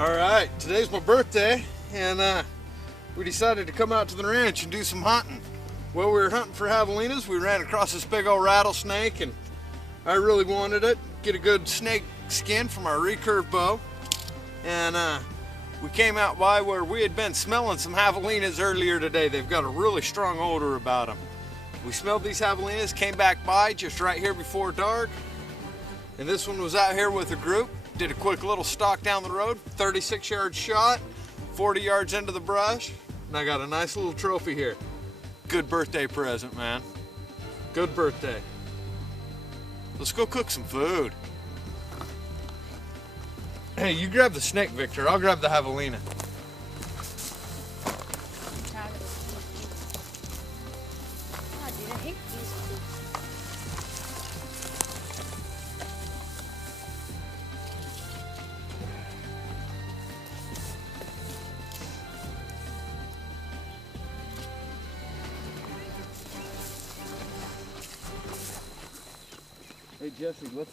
Alright, today's my birthday, and we decided to come out to the ranch and do some hunting. While we were hunting for javelinas, we ran across this big old rattlesnake, and I really wanted it. Get a good snake skin from our recurve bow. And we came out by where we had been smelling some javelinas earlier today. They've got a really strong odor about them. We smelled these javelinas, came back by just right here before dark. And this one was out here with a group. Did a quick little stalk down the road, 36-yard shot, 40 yards into the brush, and I got a nice little trophy here. Good birthday present, man. Good birthday. Let's go cook some food. Hey, you grab the snake, Victor. I'll grab the javelina. Hey Jesse, let's